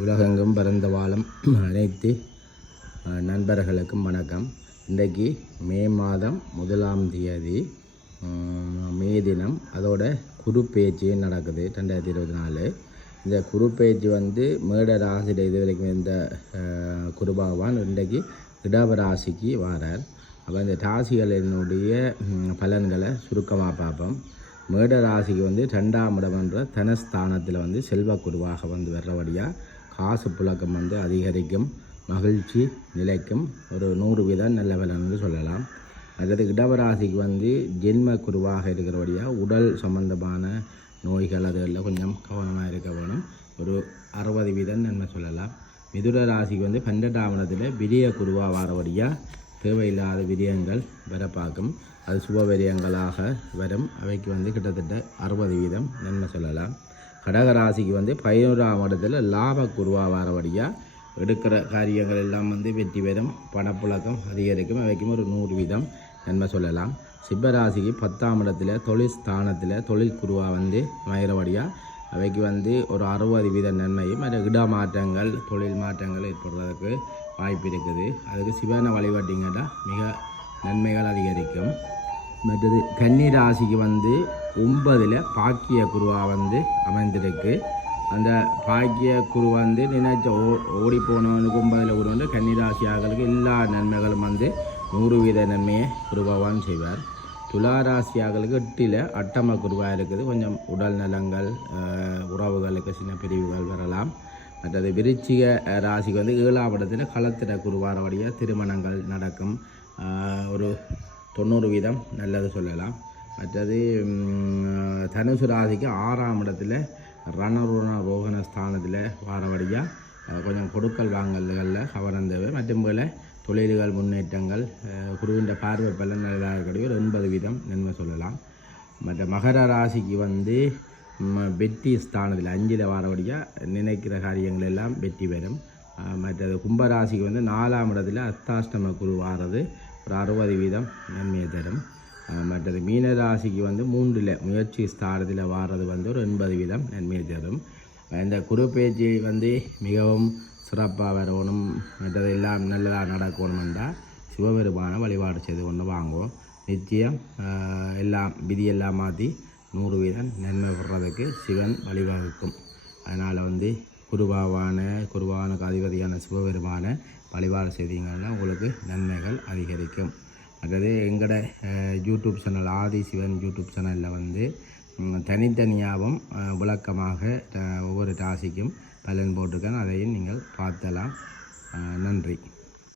உலகெங்கும் பிறந்த வாழும் அனைத்து நண்பர்களுக்கும் வணக்கம். இன்றைக்கு மே மாதம் 1ஆம் தேதி மே தினம். அதோட குரு பேச்சு நடக்குது 2024. இந்த குரு பேச்சு மேட ராசியில் இது வரைக்கும் இந்த குரு பகவான் இன்றைக்கு இடவராசிக்கு வாரார். அப்போ இந்த ராசிகளினுடைய பலன்களை சுருக்கமாக பார்ப்போம். மேட ராசிக்கு 2ஆம் இடம் என்ற தனஸ்தானத்தில் செல்வ குருவாக வர்றபடியாக காசு புழக்கம் அதிகரிக்கும், மகிழ்ச்சி நிலைக்கும், ஒரு 100% நல்ல பலன் சொல்லலாம். அல்லது இடவராசிக்கு ஜென்ம குருவாக இருக்கிறபடியாக உடல் சம்பந்தமான நோய்கள் அதுகளில் கொஞ்சம் கவனமாக இருக்க வேணும், ஒரு 60% நன்மை சொல்லலாம். மிதுன ராசிக்கு 12ஆம் இடத்துல விரிய குருவாக வாரபடியாக தேவையில்லாத விரியங்கள் வர பார்க்கும், அது சுப விரியங்களாக வரும். அவைக்கு கிட்டத்தட்ட 60% நன்மை சொல்லலாம். கடகராசிக்கு 11ஆம் இடத்துல லாப குருவாக வாரபடியாக எடுக்கிற காரியங்கள் எல்லாம் வெற்றி பெறும், பணப்புழக்கம் அதிகரிக்கும், அவைக்கும் ஒரு 100% நன்மை சொல்லலாம். சிம்மராசிக்கு 10ஆம் இடத்துல தொழில் ஸ்தானத்தில் தொழில் குருவாக மயிரபடியாக அவைக்கு ஒரு 60% நன்மையும், அது இட மாற்றங்கள் தொழில் மாற்றங்கள் ஏற்படுறதுக்கு வாய்ப்பு இருக்குது. அதுக்கு சிவனை வழிபட்டிங்கன்னா மிக நன்மைகள் அதிகரிக்கும். மற்றது கன்னி ராசிக்கு 9ல் பாக்கிய குருவாக அமைந்திருக்கு. அந்த பாக்கிய குரு நினைச்ச ஓடி போனவனுக்கு 9ல் குரு கன்னிராசியாக்களுக்கு எல்லா நன்மைகளும் 100% நன்மையை குரு பகவான் செய்வார். துளாராசியாக்களுக்கு 8ல் அட்டம குருவாக இருக்குது. கொஞ்சம் உடல் நலங்கள், உறவுகளுக்கு சின்ன பிரிவுகள் வரலாம். மற்றது விருச்சிக ராசிக்கு 7ஆம் இடத்துல களத்திர குருவாரபடியாக திருமணங்கள் நடக்கும், ஒரு 90% நல்லது சொல்லலாம். மற்றது தனுசு ராசிக்கு 6ஆம் இடத்துல ரணருண ரோகண ஸ்தானத்தில் வாரபடியாக கொஞ்சம் கொடுக்கல் வாங்கல்களில் கவனம் தேவை. மற்றும் போல தொழில்கள் முன்னேற்றங்கள், குருவின் பார்வை பலன் நல்லா இருக்கக்கூடிய ஒரு 80% நன்மை சொல்லலாம். மற்ற மகர ராசிக்கு வெற்றி ஸ்தானத்தில் 5ல் வாரபடியாக நினைக்கிற காரியங்கள் எல்லாம் வெற்றி பெறும். மற்றது கும்பராசிக்கு 4ஆம் இடத்துல அஸ்தாஷ்டம குரு வாரது ஒரு 60% நன்மையை தரும். மற்றது மீனராசிக்கு 3ல் முயற்சி ஸ்தானத்தில் வாரது ஒரு 80% நன்மையை தரும். இந்த குரு பேச்சு மிகவும் சிறப்பாக வரணும், மற்றது எல்லாம் நல்லதாக நடக்கணும் என்றால் சிவபெருமான வழிபாடு செய்து கொண்டு வாங்குவோம். நிச்சயம் எல்லாம் விதியெல்லாம் மாற்றி 100% நன்மை பெறுறதுக்கு சிவன் வழிவகுக்கும். அதனால் குருவானுக்கு அதிபதியான சிவபெருமான வழிபாடு செய்தீங்கன்னா உங்களுக்கு நன்மைகள் அதிகரிக்கும். அதாவது எங்களோட யூடியூப் சேனல் ஆதி சிவன் யூடியூப் சேனலில் தனித்தனியாகவும் விளக்கமாக ஒவ்வொரு ராசிக்கும் பலன் போட்டிருக்கேன், அதையும் நீங்கள் பார்த்தலாம். நன்றி.